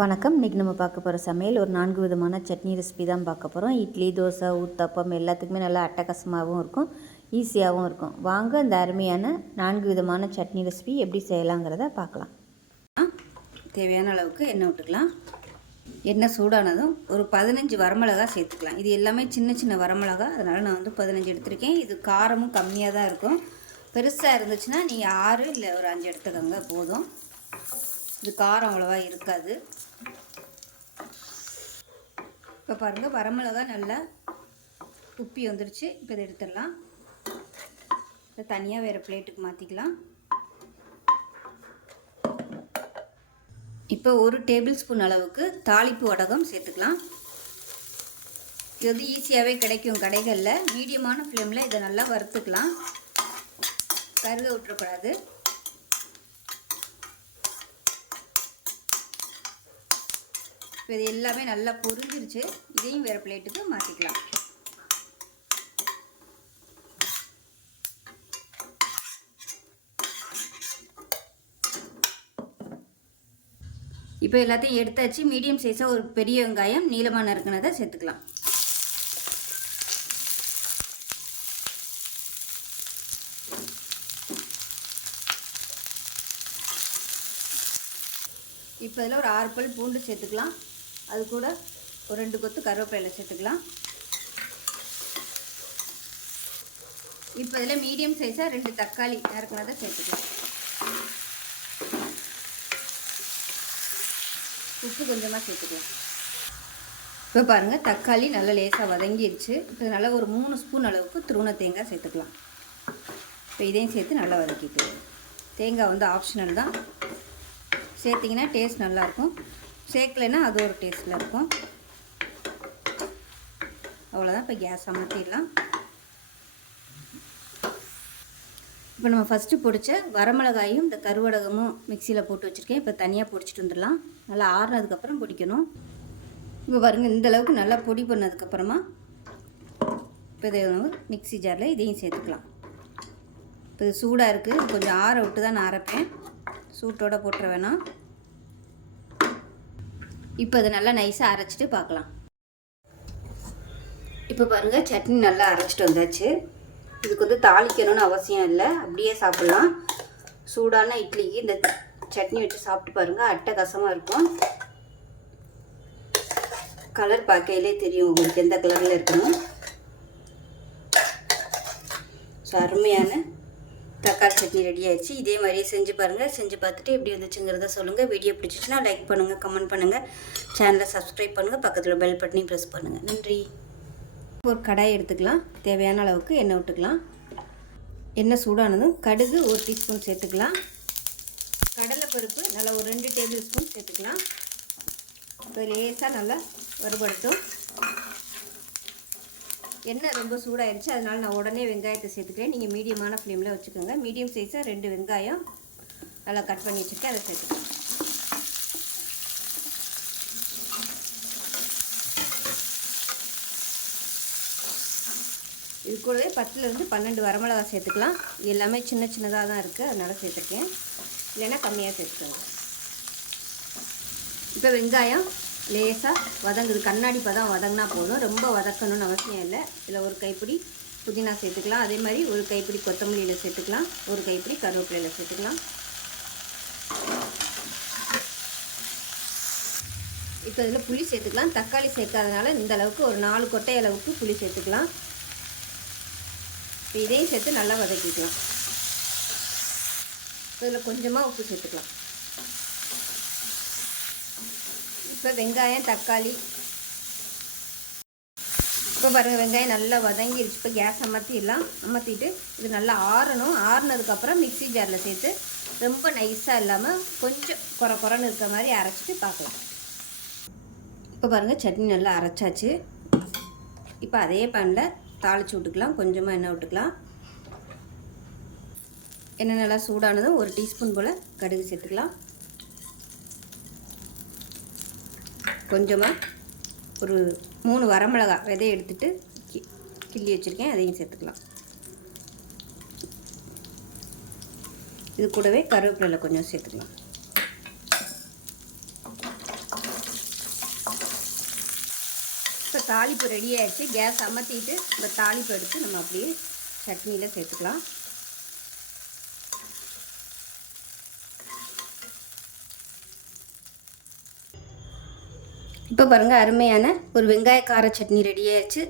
வணக்கம். இன்றைக்கி நம்ம பார்க்க போகிற சமையல் ஒரு 4 விதமான சட்னி ரெசிபி தான் பார்க்க போகிறோம். இட்லி, தோசை, ஊத்தப்பம் எல்லாத்துக்குமே நல்லா அட்டகாசமாகவும் இருக்கும், ஈஸியாகவும் இருக்கும். வாங்க இந்த அருமையான 4 விதமான சட்னி ரெசிபி எப்படி செய்யலாங்கிறத பார்க்கலாம். தேவையான அளவுக்கு எண்ணெய் விட்டுக்கலாம். எண்ணெய் சூடானதும் ஒரு 15 வரமிளகா சேர்த்துக்கலாம். இது எல்லாமே சின்ன சின்ன வரமிளகா, அதனால் நான் வந்து 15 எடுத்திருக்கேன். இது காரமும் கம்மியாக தான் இருக்கும். பெருசாக இருந்துச்சுன்னா நீங்கள் 6 இல்லை ஒரு 5 எடுத்துக்கோங்க போதும். இது காரம் அவ்வளோவா இருக்காது. இப்போ பாருங்கள், வரமிளகா நல்லா உப்பி வந்துருச்சு. இப்போ இதை எடுத்துடலாம். இதை தனியாக வேறு பிளேட்டுக்கு மாற்றிக்கலாம். இப்போ 1 டேபிள் ஸ்பூன் அளவுக்கு தாளிப்பு வடகம் சேர்த்துக்கலாம். இது வந்து ஈஸியாகவே கிடைக்கும் கடைகளில். மீடியமான ஃப்ளேமில் இதை நல்லா வறுத்துக்கலாம், கருக விட்டுறக்கூடாது. இப்போ இது எல்லாமே நல்லா பொரிஞ்சிருச்சு. இதையும் வேறு பிளேட்டுக்கு மாற்றிக்கலாம். இப்போ எல்லாத்தையும் எடுத்தாச்சு. மீடியம் சைஸாக ஒரு பெரிய வெங்காயம் நீளமாக நறுக்குனதை சேர்த்துக்கலாம். இப்போ இதில் ஒரு 6 பல் பூண்டு சேர்த்துக்கலாம். அது கூட ஒரு 2 கொத்து கருவேப்பிலை சேர்த்துக்கலாம். இப்போ இதில் மீடியம் சைஸாக 2 தக்காளி நறுக்குனதை சேர்த்துக்கலாம். உப்பு கொஞ்சமாக சேர்த்துக்கலாம். இப்போ பாருங்கள், தக்காளி நல்லா லேசாக வதங்கிடுச்சு. இப்போ நல்லா ஒரு 3 ஸ்பூன் அளவுக்கு துருவன தேங்காய் சேர்த்துக்கலாம். இப்போ இதையும் சேர்த்து நல்லா வதக்கிக்கலாம். தேங்காய் வந்து ஆப்ஷனல் தான், சேர்த்திங்கன்னா டேஸ்ட் நல்லாயிருக்கும். சேர்க்கலைன்னா அது ஒரு டேஸ்ட்டில் இருக்கும். அவ்வளோதான். இப்போ கேஸ் அமர்த்திடலாம். இப்போ நம்ம ஃபஸ்ட்டு பொடிச்ச வரமிளகாயும் இந்த கருவடகமும் மிக்சியில் போட்டு வச்சுருக்கேன். இப்போ தனியாக பொடிச்சிட்டு வந்துடலாம். நல்லா ஆறுனதுக்கப்புறம் பொடிக்கணும். இப்போ பாருங்கள், இந்தளவுக்கு நல்லா பொடி பண்ணதுக்கப்புறமா இப்போ இதை மிக்சி ஜாரில் இதையும் சேர்த்துக்கலாம். இப்போ இது சூடாக இருக்குது, கொஞ்சம் ஆற விட்டு தான் நான் அரைப்பேன், சூட்டோடு போட்டுற வேணாம். இப்போ அதை நல்லா நைஸாக அரைச்சிட்டு பார்க்கலாம். இப்போ பாருங்கள், சட்னி நல்லா அரைச்சிட்டு வந்தாச்சு. இதுக்கு வந்து தாளிக்கணும்னு அவசியம் இல்லை, அப்படியே சாப்பிட்லாம். சூடான இட்லிக்கு இந்த சட்னி வச்சு சாப்பிட்டு பாருங்கள், அட்டகாசமாக இருக்கும். கலர் பார்க்கையிலே தெரியும் உங்களுக்கு எந்த கலரில் இருக்கணும். ஸோ அருமையான தக்காளி சட்னி ரெடி ஆயிடுச்சு. இதே மாதிரியே செஞ்சு பாருங்கள். செஞ்சு பார்த்துட்டு எப்படி வந்துச்சுங்கிறத சொல்லுங்கள். வீடியோ பிடிச்சிச்சுன்னா லைக் பண்ணுங்கள், கமெண்ட் பண்ணுங்கள், சேனலை சப்ஸ்கிரைப் பண்ணுங்கள், பக்கத்தில் பெல் பட்டனையும் ப்ரெஸ் பண்ணுங்கள். நன்றி. ஒரு கடாய் எடுத்துக்கலாம். தேவையான அளவுக்கு எண்ணெய் விட்டுக்கலாம். எண்ணெய் சூடானதும் கடுகு 1 டீஸ்பூன் சேர்த்துக்கலாம். கடலைப்பருப்பு நல்லா ஒரு 2 டேபிள் ஸ்பூன் சேர்த்துக்கலாம். இப்போ லேசாக நல்லா வறுபடட்டும். எண்ணெய் ரொம்ப சூடாகிடுச்சு, அதனால் நான் உடனே வெங்காயத்தை சேர்த்துக்கிறேன். நீங்கள் மீடியமான ஃப்ளேமில் வச்சுக்கோங்க. மீடியம் சைஸாக 2 வெங்காயம் நல்லா கட் பண்ணி வச்சுருக்கேன், அதை சேர்த்துக்கலாம். இது கூடவே 10லேருந்து 12 வரமிளகா சேர்த்துக்கலாம். எல்லாமே சின்ன சின்னதாக தான் இருக்குது, அதனால் சேர்த்துருக்கேன். இல்லைன்னா கம்மியாக சேர்த்துக்கோங்க. இப்போ வெங்காயம் லேசாக வதங்குது, கண்ணாடி பதம் வதங்கினா போதும், ரொம்ப வதக்கணும்னு அவசியம் இல்லை. இதில் ஒரு கைப்பிடி புதினா சேர்த்துக்கலாம். அதே மாதிரி ஒரு கைப்பிடி கொத்தமல்லியில் சேர்த்துக்கலாம். ஒரு கைப்பிடி கருவேப்பிலையில் சேர்த்துக்கலாம். இப்போ இதில் புளி சேர்த்துக்கலாம். தக்காளி சேர்க்காதனால இந்த அளவுக்கு ஒரு 4 கொட்டை அளவுக்கு புளி சேர்த்துக்கலாம். இப்போ இதையும் சேர்த்து நல்லா வதக்கிக்கலாம். இதில் கொஞ்சமாக உப்பு சேர்த்துக்கலாம். இப்போ வெங்காயம் தக்காளி இப்போ பாருங்கள், வெங்காயம் நல்லா வதங்கிடுச்சு. இப்போ கேஸ் அமர்த்திட்டு இது நல்லா ஆறணும். ஆறுனதுக்கப்புறம் மிக்சி ஜாரில் சேர்த்து ரொம்ப நைஸாக இல்லாமல் கொஞ்சம் குறைன்னு இருக்கிற மாதிரி அரைச்சிட்டு பார்க்கலாம். இப்போ பாருங்கள், சட்னி நல்லா அரைச்சாச்சு. இப்போ அதே பேனில் தாளித்து விட்டுக்கலாம். கொஞ்சமாக எண்ணெய் விட்டுக்கலாம். எண்ணெய் நல்லா சூடானதும் 1 டீஸ்பூன் போல் கடுகு சேர்த்துக்கலாம். கொஞ்சமாக ஒரு 3 வரமிளகா விதையை எடுத்துகிட்டு கிள்ளி வச்சுருக்கேன், அதையும் சேர்த்துக்கலாம். இது கூடவே கருவேப்பிலை கொஞ்சம் சேர்த்துக்கலாம். இப்போ தாளிப்பு ரெடி ஆகிடுச்சு. கேஸ் அமர்த்திட்டு இந்த தாளிப்பு எடுத்து நம்ம அப்படியே சட்னியில் சேர்த்துக்கலாம். இப்போ பாருங்கள், அருமையான ஒரு வெங்காய கார சட்னி ரெடி ஆயிடுச்சு.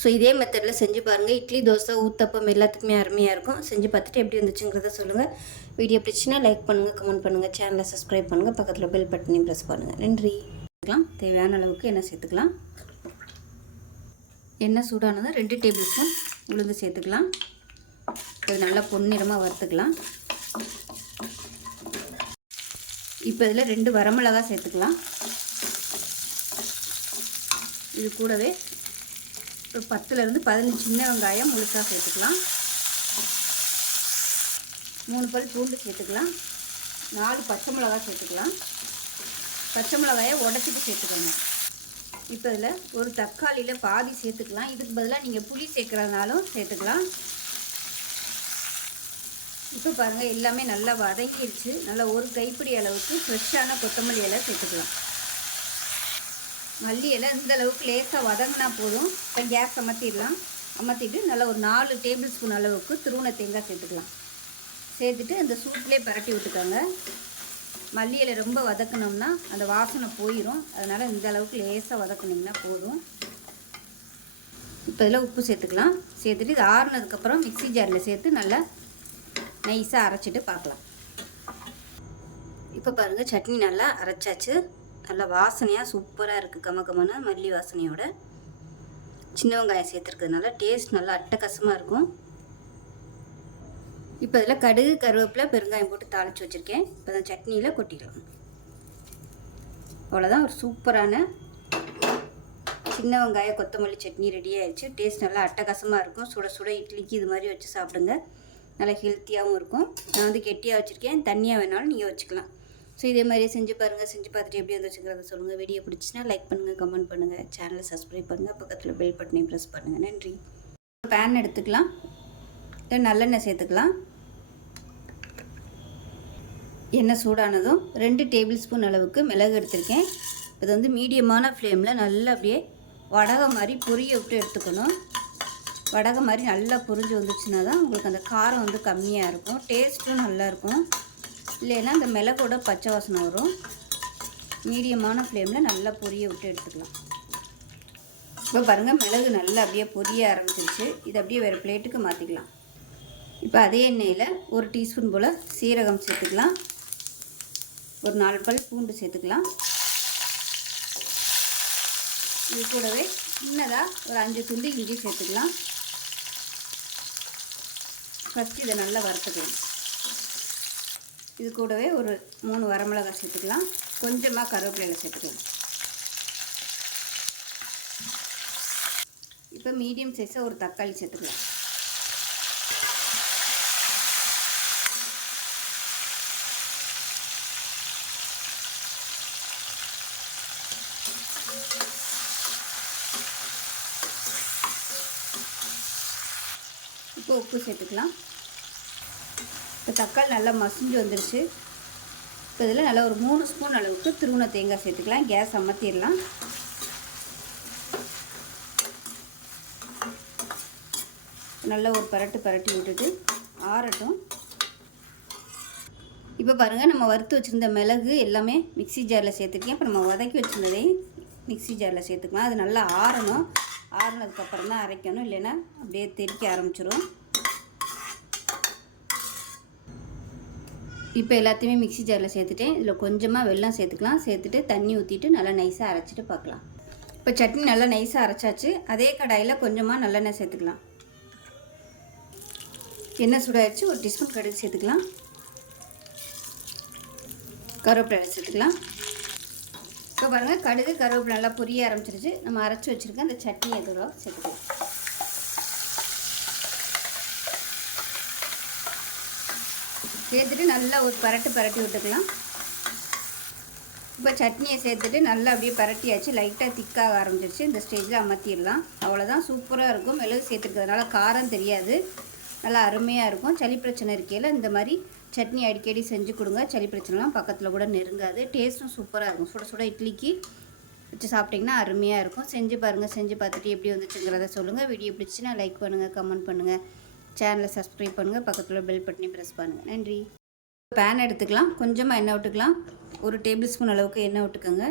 ஸோ இதே மெத்தடில் செஞ்சு பாருங்கள். இட்லி, தோசை, ஊத்தப்பம் எல்லாத்துக்குமே அருமையாக இருக்கும். செஞ்சு பார்த்துட்டு எப்படி இருந்துச்சுங்கிறத சொல்லுங்கள். வீடியோ பிடிச்சின்னா லைக் பண்ணுங்கள், கமெண்ட் பண்ணுங்கள், சேனலை சப்ஸ்கிரைப் பண்ணுங்கள், பக்கத்தில் பெல் பட்டனையும் ப்ரெஸ் பண்ணுங்கள். நன்றி. தேவையான அளவுக்கு எண்ணெய் சேர்த்துக்கலாம். எண்ணெய் சூடானதும் 2 டேபிள் ஸ்பூன் உளுந்து சேர்த்துக்கலாம். இது நல்லா பொன்னிறமாக வறுத்துக்கலாம். இப்போ இதில் 2 வரமிளகாய் சேர்த்துக்கலாம். இது கூடவே ஒரு 10லேருந்து 15 சின்ன வெங்காயம் முழுசாக சேர்த்துக்கலாம். 3 பல் பூண்டு சேர்த்துக்கலாம். 4 பச்சை மிளகாய் சேர்த்துக்கலாம். பச்சை மிளகாயை உடச்சிட்டு சேர்த்துக்கணும். இப்போ இதில் ஒரு தக்காளியில் பாதி சேர்த்துக்கலாம். இதுக்கு பதிலாக நீங்கள் புளி சேர்க்குறதுனாலும் சேர்த்துக்கலாம். இப்போ பாருங்கள், எல்லாமே நல்லா வதங்கிடுச்சு. நல்லா ஒரு கைப்பிடி அளவுக்கு ஃப்ரெஷ்ஷான கொத்தமல்லி இலை சேர்த்துக்கலாம். மல்லி இலை இந்த அளவுக்கு லேசாக வதங்கினா போதும். இப்போ கேஸ் அமர்த்திட்டு நல்லா ஒரு 4 டேபிள் ஸ்பூன் அளவுக்கு துருவன தேங்காய் சேர்த்துக்கலாம். சேர்த்துட்டு அந்த சூட்லேயே பரட்டி விட்டுக்கோங்க. மல்லி இலை ரொம்ப வதக்கணும்னா அந்த வாசனை போயிடும். அதனால் இந்த அளவுக்கு லேசாக வதக்குனிங்கன்னா போதும். இப்போ இதில் உப்பு சேர்த்துக்கலாம். சேர்த்துட்டு இது ஆறுனதுக்கப்புறம் மிக்ஸி ஜாரில் சேர்த்து நல்லா நைஸாக அரைச்சிட்டு பார்க்கலாம். இப்போ பாருங்கள், சட்னி நல்லா அரைச்சாச்சு. நல்லா வாசனையாக சூப்பராக இருக்குது. கமகமான மல்லி வாசனையோட சின்ன வெங்காயம் சேர்த்துருக்கிறதுனால டேஸ்ட் நல்லா அட்டகாசமாக இருக்கும். இப்போ இதில் கடுகு, கருவேப்பிலை, பெருங்காயம் போட்டு தாளித்து வச்சுருக்கேன். இப்போ தான் சட்னியில் கொட்டிடலாம். அவ்வளோதான், ஒரு சூப்பரான சின்ன வெங்காய கொத்தமல்லி சட்னி ரெடி ஆயிடுச்சு. டேஸ்ட் நல்லா அட்டகாசமாக இருக்கும். சுட சுட இட்லிக்கு இது மாதிரி வச்சு சாப்பிடுங்க. நல்லா ஹெல்த்தியாகவும் இருக்கும். நான் வந்து கெட்டியாக வச்சுருக்கேன். தண்ணியாக வேணாலும் நீங்கள் வச்சுக்கலாம். ஸோ இதே மாதிரியே செஞ்சு பாருங்கள். செஞ்சு பார்த்துட்டு எப்படி வந்துச்சுங்கிறத சொல்லுங்கள். வீடியோ பிடிச்சின்னா லைக் பண்ணுங்கள், கமெண்ட் பண்ணுங்கள், சேனலை சப்ஸ்கிரைப் பண்ணுங்கள், பக்கத்தில் பெல் பட்டனையும் ப்ரெஸ் பண்ணுங்கள். நன்றி. பேன் எடுத்துக்கலாம். நல்லெண்ணெய் சேர்த்துக்கலாம். எண்ணெய் சூடானதும் 2 டேபிள் ஸ்பூன் அளவுக்கு மிளகு எடுத்திருக்கேன். இது வந்து மீடியமான ஃப்ளேமில் நல்லா அப்படியே வடகை மாதிரி பொரிய விட்டு எடுத்துக்கணும். வடகை மாதிரி நல்லா பொரிஞ்சு வந்துச்சுன்னா தான் உங்களுக்கு அந்த காரம் வந்து கம்மியாக இருக்கும். டேஸ்ட்டும் நல்லாயிருக்கும். இல்லைன்னா அந்த மிளகோட பச்சை வாசனை வரும். மீடியமான ஃப்ளேமில் நல்லா பொரிய விட்டு எடுத்துக்கலாம். இப்போ பாருங்கள், மிளகு நல்லா அப்படியே பொரிய ஆரம்பிச்சிருச்சு. இது அப்படியே வேறு பிளேட்டுக்கு மாற்றிக்கலாம். இப்போ அதே எண்ணெயில் 1 டீஸ்பூன் போல் சீரகம் சேர்த்துக்கலாம். ஒரு 4 பல் பூண்டு சேர்த்துக்கலாம். இது கூடவே சின்னதாக ஒரு 5 துண்டு இஞ்சி சேர்த்துக்கலாம். ஃபஸ்ட்டு இதை நல்லா வறுத்துக்கலாம். இது கூடவே ஒரு 3 வரமிளகாய் சேர்த்துக்கலாம். கொஞ்சமாக கருவேப்பிலையில் சேர்த்துக்கலாம். இப்போ மீடியம் சைஸாக ஒரு தக்காளி சேர்த்துக்கலாம். இப்போ உப்பு சேர்த்துக்கலாம். இப்போ தக்காளி நல்லா மசிஞ்சு வந்துடுச்சு. இப்போ இதில் நல்லா ஒரு 3 ஸ்பூன் அளவுக்கு துருவன தேங்காய் சேர்த்துக்கலாம். கேஸ் அமர்த்திடலாம். நல்லா ஒரு பரட்டி விட்டுட்டு ஆறட்டும். இப்போ பாருங்கள், நம்ம வறுத்து வச்சுருந்த மிளகு எல்லாமே மிக்ஸி ஜாரில் சேர்த்துருக்கேன். இப்போ நம்ம வதக்கி வச்சுருந்ததையும் மிக்ஸி ஜாரில் சேர்த்துக்கலாம். அது நல்லா ஆறணும். ஆறுனதுக்கப்புறம் தான் அரைக்கணும், இல்லைன்னா அப்படியே தெறிக்க ஆரம்பிச்சிடும். இப்போ எல்லாத்தையுமே மிக்ஸி ஜாரில் சேர்த்துட்டேன். இதில் கொஞ்சமாக வெல்லம் சேர்த்துக்கலாம். சேர்த்துட்டு தண்ணி ஊற்றிட்டு நல்லா நைஸாக அரைச்சிட்டு பார்க்கலாம். இப்போ சட்னி நல்லா நைஸாக அரைச்சாச்சு. அதே கடாயில் கொஞ்சமாக நல்லெண்ணெய் சேர்த்துக்கலாம். எண்ணெய் சூடாயிடுச்சு. 1 டீஸ்பூன் கடுகு சேர்த்துக்கலாம். கருவேப்பிலை சேர்த்துக்கலாம். இப்போ பாருங்கள், கடுகு கருவேப்பிலை நல்லா பொரிய ஆரம்பிச்சிருச்சு. நம்ம அரைச்சி வச்சுருக்க அந்த சட்னி எதுவோ சேர்த்துக்கலாம். சேர்த்துட்டு நல்லா ஒரு பரட்டி விட்டுக்கலாம். இப்போ சட்னியை சேர்த்துட்டு நல்லா அப்படியே பரட்டியாச்சு. லைட்டாக திக்காக ஆரம்பிச்சிருச்சு. இந்த ஸ்டேஜில் அமர்த்திடலாம். அவ்வளோதான், சூப்பராக இருக்கும். மிளகு சேர்த்துருக்கிறதுனால காரம் தெரியாது. நல்லா அருமையாக இருக்கும். சளி பிரச்சனை இருக்கையில் இந்த மாதிரி சட்னி அடிக்கடி செஞ்சு கொடுங்க. சளி பிரச்சனைலாம் பக்கத்தில் கூட நெருங்காது. டேஸ்ட்டும் சூப்பராக இருக்கும். சுட சுட இட்லிக்கு வச்சு சாப்பிட்டிங்கன்னா அருமையாக இருக்கும். செஞ்சு பாருங்கள். செஞ்சு பார்த்துட்டு எப்படி வந்துச்சுங்கிறத சொல்லுங்கள். வீடியோ பிடிச்சின்னா லைக் பண்ணுங்கள், கமெண்ட் பண்ணுங்கள், சேனலை சப்ஸ்கிரைப் பண்ணுங்கள், பக்கத்தில் பெல் பட்டனை ப்ரெஸ் பண்ணுங்கள். நன்றி. பேன் எடுத்துக்கலாம். கொஞ்சமாக எண்ணெய் விட்டுக்கலாம். 1 டேபிள் ஸ்பூன் அளவுக்கு எண்ணெய் விட்டுக்கோங்க.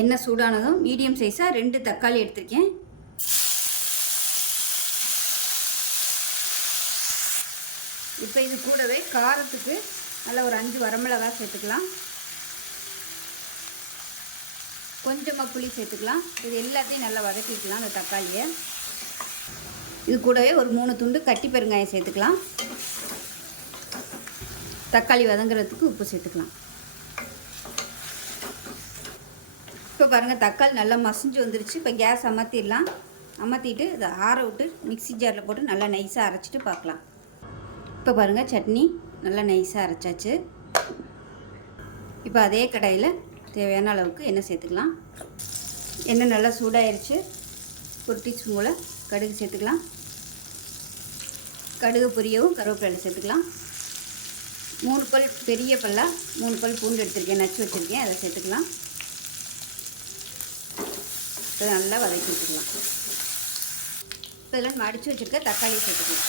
எண்ணெய் சூடானதும் மீடியம் சைஸாக 2 தக்காளி எடுத்திருக்கேன். இப்போ இது கூடவே காரத்துக்கு நல்லா ஒரு 5 வரமிளகாய் சேர்த்துக்கலாம். கொஞ்சமாக புளி சேர்த்துக்கலாம். இது எல்லாத்தையும் நல்லா வதக்கிக்கலாம். அந்த தக்காளியை இது கூடவே ஒரு 3 துண்டு கட்டி பெருங்காயம் சேர்த்துக்கலாம். தக்காளி வதங்குறதுக்கு உப்பு சேர்த்துக்கலாம். இப்போ பாருங்கள் தக்காளி நல்லா மசிஞ்சு வந்துருச்சு. இப்போ கேஸ் அமர்த்திடலாம். அமர்த்திட்டு இதை ஆற விட்டு மிக்ஸி ஜாரில் போட்டு நல்லா நைஸாக அரைச்சிட்டு பார்க்கலாம். இப்போ பாருங்கள் சட்னி நல்லா நைஸாக அரைச்சாச்சு. இப்போ அதே கடாயில் தேவையான அளவுக்கு எண்ணெய் சேர்த்துக்கலாம். எண்ணெய் நல்லா சூடாயிருச்சு. 1 டீஸ்பூன் போல் கடுகு சேர்த்துக்கலாம். கடுகு பொரியவும் கருவேப்பிலை சேர்த்துக்கலாம். 3 பல் பெரிய பல்லாக 3 பல் பூண்டு எடுத்துருக்கேன், நச்சு வச்சுருக்கேன், அதை சேர்த்துக்கலாம். இதை நல்லா வதக்கி வச்சுக்கலாம். இப்போ இதெல்லாம் மடித்து வச்சுருக்க தக்காளி சேர்த்துக்கலாம்.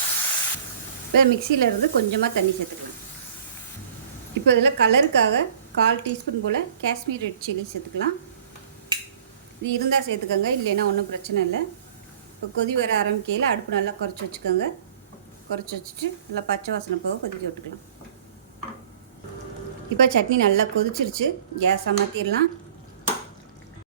இப்போ மிக்சியில் இருந்து கொஞ்சமாக தண்ணி சேர்த்துக்கலாம். இப்போ இதில் கலருக்காக 1/4 டீஸ்பூன் போல் காஷ்மீர் ரெட் சில்லி சேர்த்துக்கலாம். இது இருந்தால் சேர்த்துக்கோங்க, இல்லைன்னா ஒன்றும் பிரச்சனை இல்லை. இப்போ கொதி வர ஆரம்பிக்கையில் அடுப்பு நல்லா குறைச்சி வச்சுக்கோங்க. குறைச்சி வச்சுட்டு நல்லா பச்சை வாசனை போக கொதிக்க விட்டுக்கலாம். இப்போ சட்னி நல்லா கொதிச்சிருச்சு. கேஸ் அமர்த்திடலாம்.